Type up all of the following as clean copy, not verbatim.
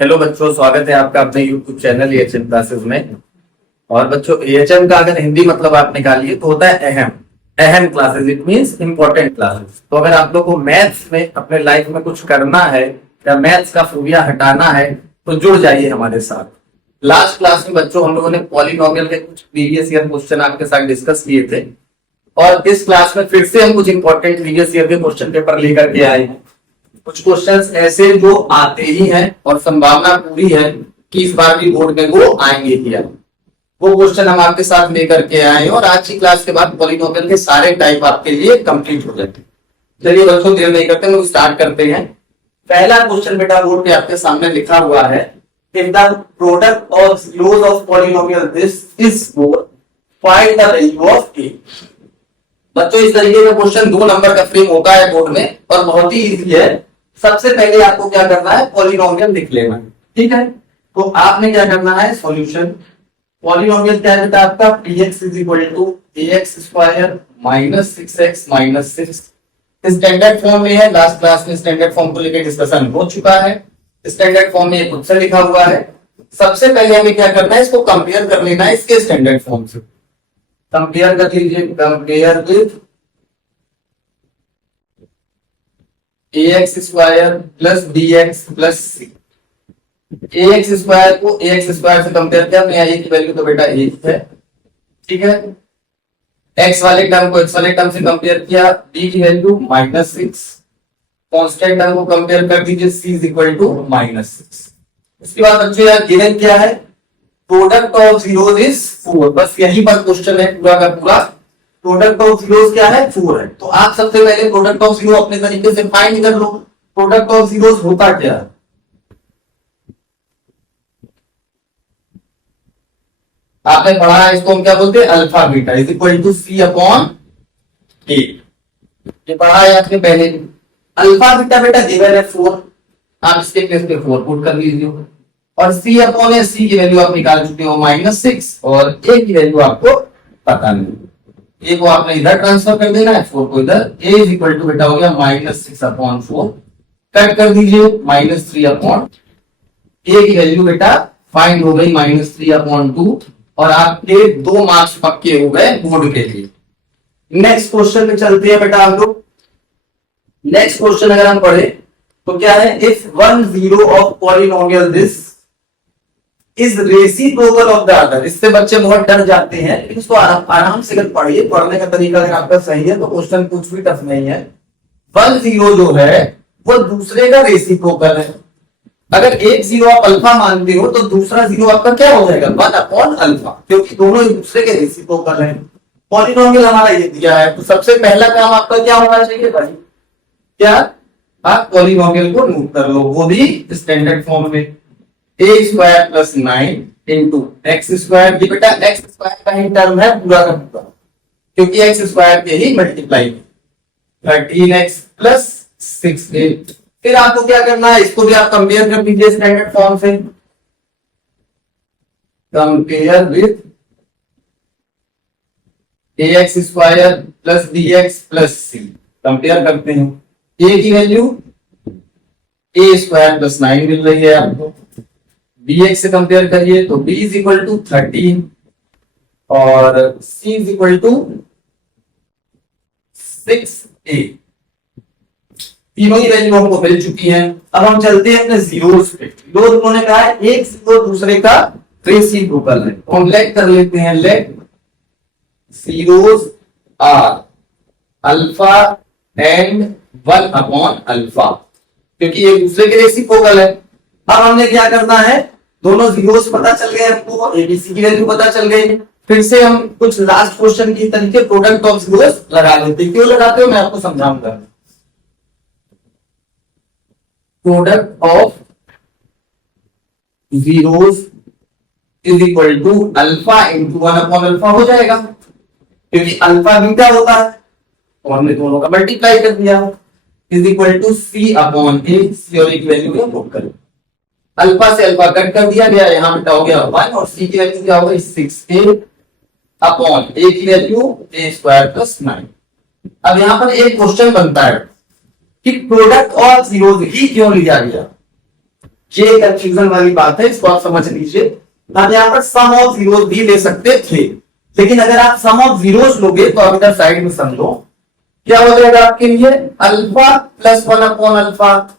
Hello बच्चों, स्वागत है आपका अपने यूट्यूब चैनल एएचएम क्लासेस में। और बच्चों, एएचएम का अगर हिंदी मतलब आप निकालिए तो होता है अहम अहम classes. It means important classes. तो अगर आप लोग को मैथ्स में अपने लाइफ में कुछ करना है या मैथ्स का फूबिया हटाना है तो जुड़ जाइए हमारे साथ। लास्ट क्लास में बच्चों हम लोगों ने पॉलिनोमियल के कुछ प्रीवियस ईयर क्वेश्चन आपके साथ डिस्कस किए थे, और इस क्लास में फिर से हम कुछ इंपॉर्टेंट प्रीवियस ईयर के क्वेश्चन पेपर लेकर के आए हैं। कुछ क्वेश्चंस ऐसे जो आते ही हैं और संभावना पूरी है कि इस बार भी बोर्ड में वो आएंगे ही। वो क्वेश्चन हम आपके साथ लेकर के आए हैं और आज की क्लास के बाद पॉलिनोमियल के सारे टाइप आपके लिए कंप्लीट हो जाते हैं। चलिए बच्चों, देर नहीं करते लोग स्टार्ट करते हैं। पहला क्वेश्चन बेटा बोर्ड पे आपके सामने लिखा हुआ है, if the product of zeros of polynomial this is 4, find the value of a। बच्चों, इस तरीके का क्वेश्चन 2 नंबर का फ्रेम होता है बोर्ड में और बहुत ही इजी है। सबसे पहले आपको क्या करना है, पॉलिनोमियल लिख लेना है। ठीक है, तो आपने क्या करना है, सॉल्यूशन। पॉलिनोमियल क्या है बेटा आपका, px is equal to ax square minus 6x minus 6। Standard form में है, लास्ट क्लास में स्टैंडर्ड फॉर्म को लेकर डिस्कशन हो चुका है। स्टैंडर्ड फॉर्म में खुद से लिखा हुआ है। सबसे पहले हमें क्या करना है, इसको कंपेयर कर लेना है इसके स्टैंडर्ड फॉर्म से। कंपेयर कर लीजिए, compare with ax square plus bx plus c। ax square को ax स्क्वायर से कंपेयर किया, अपने a की वैल्यू तो बेटा 1 है। ठीक है, x वाले टर्म को x वाले टर्म से कंपेयर किया, b की वैल्यू -6। कांस्टेंट टर्म को कंपेयर कर दीजिए, c इज इक्वल टू -6। इसके बाद बच्चों यहाँ गिवन क्या है, प्रोडक्ट ऑफ जीरोस इज 4। बस यही पर क्वेश्चन है पूरा का पूरा। प्रोडक्ट ऑफ जीरोस क्या है, 4 है। तो आप सबसे पहले प्रोडक्ट ऑफ जीरो अपने तरीके से फाइंड कर लो। प्रोडक्ट ऑफ जीरोस होता क्या है, आपने पढ़ा है, इसको हम क्या बोलते हैं, alpha beta is equal to C upon A. ये पढ़ा है आपने पहले। अल्फा बीटा बेटा गिवन है 4, आप इसके प्लेस पे 4 पुट कर लीजिए, और सी अपॉन ए, सी की वैल्यू आप निकाल चुके हो -6, और ए की वैल्यू आपको पता नहीं। ए को आपने इधर ट्रांसफर कर देना है, 4 को इधर। ए इज इक्वल टू बेटा हो गया -6 अपॉन 4। कट कर दीजिए, -3 अपॉन ए की वैल्यू बेटा फाइंड हो गई -3 अपॉन 2, और आपके 2 मार्क्स पक्के हो गए बोर्ड के लिए। नेक्स्ट क्वेश्चन में चलते हैं बेटा हम लोग। नेक्स्ट क्वेश्चन अगर हम पढ़े तो क्या है, if one zero of polynomial this is reciprocal of the other. इससे बच्चे बहुत डर जाते हैं, लेकिन इसको आराम से अगर पढ़िए, पढ़ने का तरीका अगर आपका सही है तो क्वेश्चन कुछ भी टफ नहीं है। 1 0 जो है वो दूसरे का रेसिप्रोकल है। अगर एक जीरो आप अल्फा मानते हो तो दूसरा जीरो आपका क्या हो जाएगा, 1 अपॉन अल्फा, क्योंकि दोनों एक दूसरे के रेसिप्रोकल हैं। पॉलिनोमियल हमारा ये दिया है, तो सबसे पहला काम आपका क्या होना चाहिए भाई, क्या, आप पॉलिनोमियल को नोट कर लो, वो भी स्टैंडर्ड फॉर्म में। a square plus 9 into x square. ये बेटा एक्स स्क्वायर का ही टर्म है पूरा का पूरा, क्योंकि एक्स स्क्वायर के ही मल्टीप्लाई 13x प्लस 6a। फिर आपको क्या करना है, इसको भी आप कंपेयर कर दीजिए स्टैंडर्ड फॉर्म से। Compare with ax square plus bx plus c। Compare करते हैं, a की वैल्यू a स्क्वायर प्लस 9 मिल रही है आपको, bx से कंपेयर करिए तो b इज इक्वल टू 13 और c is equal to 6a। तीनों ही वैल्यू हमको मिल चुकी हैं। अब हम चलते हैं अपने जीरोस पे। जीरो उन्होंने कहा है एक जीरो दूसरे का रेसिप्रोकल है, तो हम लेट कर लेते हैं, let zeros are alpha and 1 upon alpha, क्योंकि एक दूसरे के रेसिप्रोकल है। अब हमने क्या करना है, दोनों जीरोस पता चल गए हमको, एबीसी की वैल्यू पता चल गई। फिर से हम कुछ लास्ट क्वेश्चन की तरीके प्रोडक्ट ऑफ जीरोस लगा लेते हैं। क्यों लगाते हो मैं आपको समझाऊंगा। Product of zeros is equal to alpha into 1 upon alpha हो जाएगा, क्योंकि अल्फा बीटा होता है, तो हमने दोनों का मल्टीप्लाई कर दिया, is equal to C upon A. C और ए की वैल्यू को पुट करें, अल्फा से अल्फा कट कर दिया गया, यहां बेटा हो गया 1, और सी की वैल्यू क्या होगा 6a अपॉन ए की वैल्यू a स्क्वायर प्लस 9। अब यहां पर एक क्वेश्चन बनता है कि प्रोडक्ट ऑफ जीरोस ही क्यों लिया गया। ये कंफ्यूजन वाली बात है, इसको आप समझ लीजिए। हम यहाँ पर सम ऑफ जीरोस भी ले सकते थे, लेकिन अगर आप सम ऑफ जीरोस लोगे तो आप इधर साइड में समझो क्या हो जाएगा आपके लिए, अल्फा प्लस 1 अपॉन अल्फा।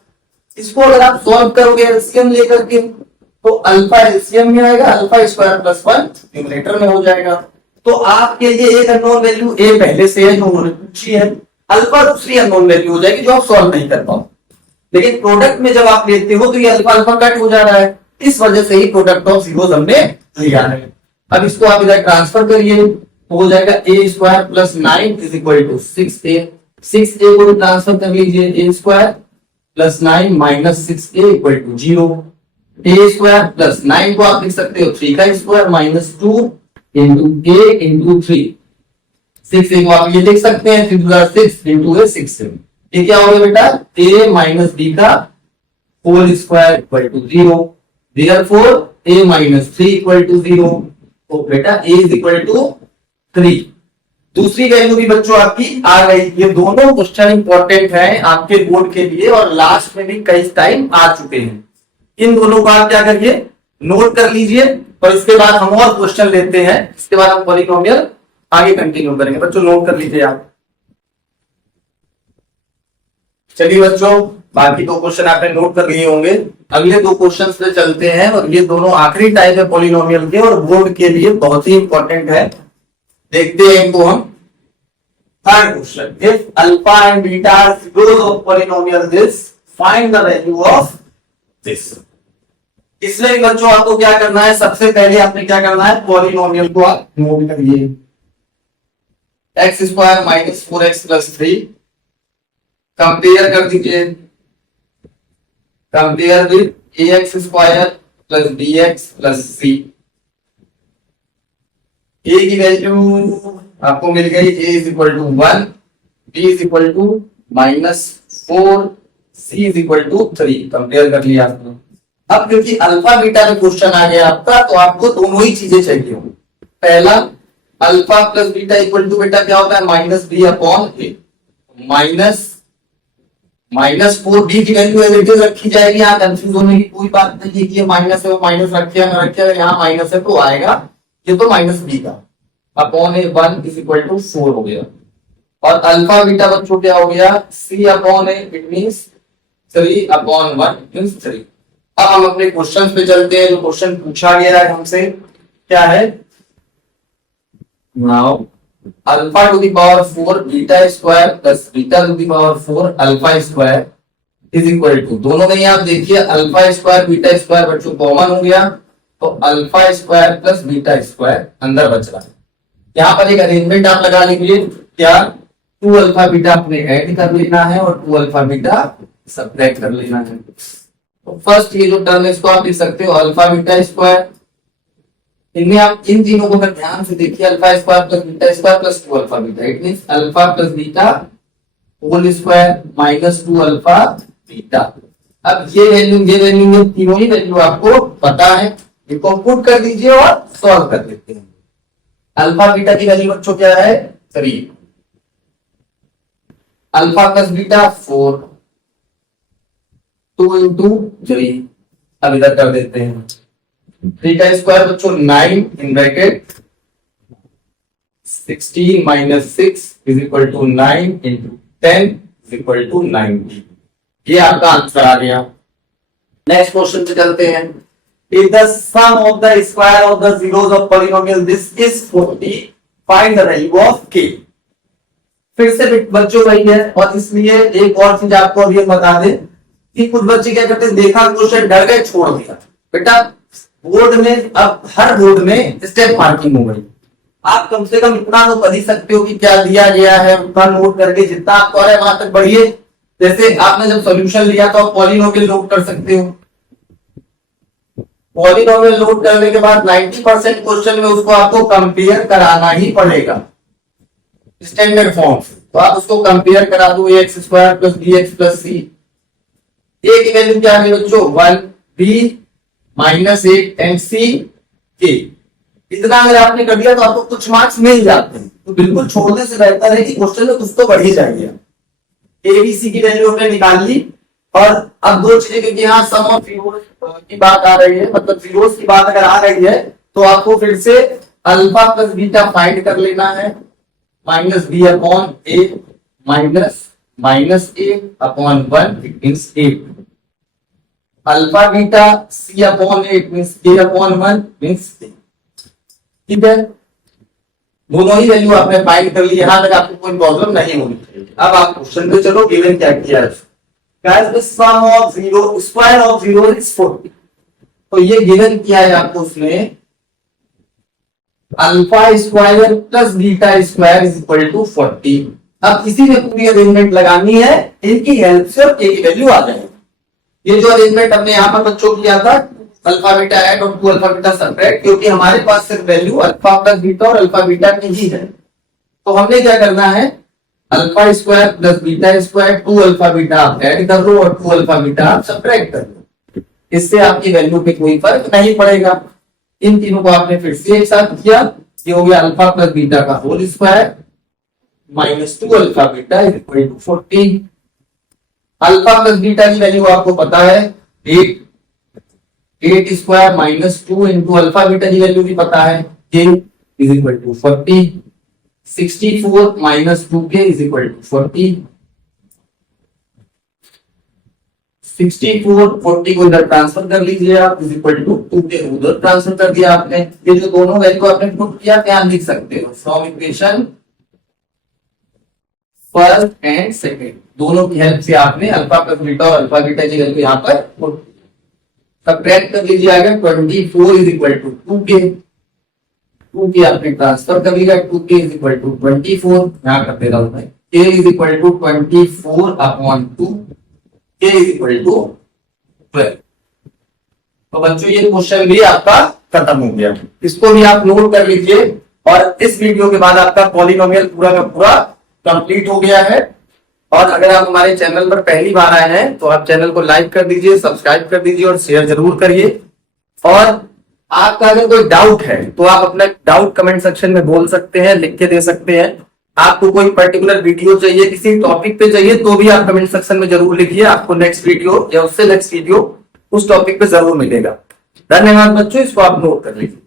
इसको अगर आप सॉल्व करोगे एलसीएम लेकर के तो अल्फा एलसीएम में आएगा, अल्फा स्क्वायर प्लस 1 न्यूमरेटर में हो जाएगा। तो आपके लिए एक अननोन वैल्यू ए पहले से है जो उन्होंने पूछी है, अल्फा दूसरी अननोन वैल्यू हो जाएगी जो आप सॉल्व नहीं कर पाओ। लेकिन प्रोडक्ट में जब आप लेते हो तो ये अल्फा अल्फा कट हो जा रहा है, इस वजह से ही प्रोडक्ट ऑफ जीरोस हमने लिया है। अब इसको आप इधर ट्रांसफर करिए तो हो जाएगा A square plus 9 is equal to 6a। 6a को ट्रांसफर कर लीजिए, A square plus 9 minus 6a equal to 0। A square plus 9 को आप लिख सकते हो 3 का square minus 2 into a into 3। 6a को आप ये लिख सकते हैं 6 इंटू a 6। ये क्या हो गया बेटा, a माइनस b का whole square equal to 0। Therefore a minus 3 equal to 0। तो बेटा a इज इक्वल टू 3। दूसरी वैल्यू भी बच्चों आपकी आ गई। ये दोनों क्वेश्चन इंपॉर्टेंट है आपके बोर्ड के लिए और लास्ट में भी कई टाइम आ चुके हैं। इन दोनों का आप क्या करिए, नोट कर लीजिए और इसके बाद हम और क्वेश्चन लेते हैं। इसके बाद हम पॉलिनोमियल आगे कंटिन्यू करेंगे। बच्चों नोट कर लीजिए आप। चलिए बच्चों, बाकी दो क्वेश्चन आपने नोट कर लिए होंगे। अगले दो क्वेश्चन पे चलते हैं और ये दोनों आखिरी टाइप है पॉलिनोमियल के और बोर्ड के लिए बहुत ही इंपॉर्टेंट है। देखते हैं इनको हम। Third question, if alpha and beta are zeros of polynomial this, find the value of this. इसमें भी बच्चों आपको क्या करना है, सबसे पहले आपने क्या करना है, पॉलिनोमियल को आप नोट करिए। X square minus 4x plus 3 compare कर दीजिए, compare with ax square plus bx plus c। a की वैल्यू आपको मिल गई, a is equal to 1, b is equal to minus 4, c is equal to 3। Compare कर लिया आपने। अब क्योंकि अल्फा बीटा में क्वेश्चन आ गया आपका तो आपको दोनों ही चीजें चाहिए। पहला alpha plus beta equal to बेटा क्या होता है, minus B upon A. Minus 4b की वैल्यू एज इट इज रखी जाएगी, यहाँ कंफ्यूज होने की कोई बात नहीं है कि ये माइनस है वो माइनस रखे या ना रखे, यहाँ माइनस है तो आएगा, ये तो माइनस बी का upon a 1 is equal to 4 हो गया। और अल्फा बीटा बच्चों क्या हो गया, c upon A, it means 3 upon 1 means 3। अब हम अपने क्वेश्चन पे चलते हैं। जो क्वेश्चन पूछा गया है हमसे क्या है, now alpha to the power 4 beta square plus beta to the power 4 alpha square is equal to, दोनों में आप देखिए अल्फा स्क्वायर बीटा स्क्वायर बच्चों कॉमन हो गया तो alpha square plus beta square अंदर बच रहा है। यहाँ पर एक अरेंजमेंट आप लगा लीजिए, क्या 2 अल्फा बीटा आपने ऐड कर लेना है और 2 अल्फा बीटा सब्ट्रैक्ट कर लेना है। तो फर्स्ट ये जो टर्म है इसको आप लिख सकते हो अल्फा बीटा स्क्वायर। इनमें आप इन तीनों को अगर ध्यान से देखिए, alpha square plus beta square plus 2 alpha beta, it means alpha plus beta whole square minus 2 alpha beta. अब ये वैल्यू तीनों ही वैल्यू आपको पता है, इनको पुट कर दीजिए और सॉल्व कर लेते हैं। अल्फा बीटा की वैल्यू बच्चों क्या है 3, अल्फा प्लस बीटा 4, 2 इंटू 3। अब इधर कर देते हैं 3 का स्क्वायर बच्चों 9 in bracket 16 minus 6 is equal to 9 into 10 is equal to 90। ये आपका आंसर आ गया। नेक्स्ट क्वेश्चन पे चलते हैं। If the sum of the square of the zeros of polynomial this is 40, find the value of k। फिर से बच्चों वही है और इसलिए एक और चीज आपको अभी बता दें कि कुछ बच्चे क्या करते हैं, देखा क्वेश्चन डर गए छोड़ दिया। बेटा बोर्ड में अब हर बोर्ड में स्टेप मार्किंग हो गई। आप कम से कम इतना तो कर ही सकते हो कि क्या दिया गया है उतना नोट करके जितना आपको आ रहा है वहां तक बढ़िए। जैसे आपने जब सॉल्यूशन लिया तो आप पॉलिनोमियल नोट कर सकते हो। पॉलिनोमियल नोट करने के बाद 90% क्वेश्चन में उसको आपको कंपेयर कराना ही पड़ेगा स्टैंडर्ड फॉर्म। तो आप उसको कंपेयर करा दो, X square plus B X plus C. A की वैल्यू क्या है बच्चों 1, बी माइनस 8 एंड सी के। इतना अगर आपने कर दिया तो आपको कुछ मार्क्स मिल जाते हैं। तो बिल्कुल छोड़ने से बेहतर है कि क्वेश्चन में कुछ तो बढ़ ही जाएगा। ए बी सी की वैल्यू हमने निकाल ली, और अब दो चीजें, क्योंकि यहाँ सम ऑफ जीरोस की बात आ रही है, मतलब जीरोस की बात अगर आ रही है तो आपको फिर से अल्फा प्लस बीटा फाइंड कर लेना है। Minus B upon A minus A upon 1 it means A. Alpha beta C upon A it means A upon 1 means A. ठीक है, दोनों ही वैल्यू आपने फाइंड कर ली, यहां तक आपको कोई प्रॉब्लम नहीं होनी चाहिए। अब आप क्वेश्चन पे चलो, गिवन क्या किया है। Guys, the sum of zero square of zero is 40। तो ये गिवन किया है आपको उसमें alpha square plus beta square is equal to 40। अब इसी में पूरी अरेंजमेंट लगानी है, इनकी हेल्प से और के की वैल्यू आ जाएगी। ये जो अरेंजमेंट हमने यहाँ पर बच्चों किया था, अल्फा बीटा ऐड और 2 अल्फा बीटा सब्ट्रैक्ट, क्योंकि हमारे पास सिर्फ वैल्यू अल्फा प्लस बीटा और अल्फा बीटा की ही है। तो हमने क्या करना है, alpha square plus beta square 2 alpha beta आप ऐड कर लो और 2 अल्फा बीटा आप सब्ट्रैक्ट कर लो। इससे आपकी वैल्यू पे कोई फर्क नहीं पड़ेगा। इन तीनों को आपने फिर से एक साथ किया, ये हो गया अल्फा प्लस बीटा का whole square minus 2 alpha beta is equal to 40। Alpha plus beta की वैल्यू आपको पता है 8 square minus 2 into alpha beta की वैल्यू भी पता है, k is equal to 40। 64 minus 2k is equal to 40। 64 40 को इधर ट्रांसफर कर लीजिए आप, इज इक्वल टू 2k उधर ट्रांसफर कर दिया आपने। ये जो दोनों वैल्यू आपने पुट किया, क्या लिख सकते हो, from equation first and second, दोनों की हेल्प से आपने अल्फा प्लस बीटा और अल्फा बीटा की वैल्यू यहाँ पर पुट सब्ट्रैक्ट कर लीजिए। आगे 24 is equal to 2k, 2k आपने ट्रांसफर कर लिया, 2k इज इक्वल टू 24, यहां कर दे रहा हूं मैं, k is equal to 24 upon 2, k is equal to 12। तो बच्चों ये क्वेश्चन भी आपका खत्म हो गया, इसको भी आप नोट कर लीजिए। और इस वीडियो के बाद आपका पॉलिनोमियल पूरा का पूरा कंप्लीट हो गया है। और अगर आप हमारे चैनल पर पहली बार आए हैं तो आप चैनल को लाइक कर दीजिए, सब्सक्राइब कर दीजिए और शेयर जरूर करिए। और आपका अगर कोई डाउट है तो आप अपना डाउट कमेंट सेक्शन में बोल सकते हैं, लिख के दे सकते हैं। आपको कोई पर्टिकुलर वीडियो चाहिए, किसी टॉपिक पे चाहिए, तो भी आप कमेंट सेक्शन में जरूर लिखिए, आपको नेक्स्ट वीडियो या उससे नेक्स्ट वीडियो उस टॉपिक पे जरूर मिलेगा। धन्यवाद बच्चों, इसको आप नोट कर लीजिए।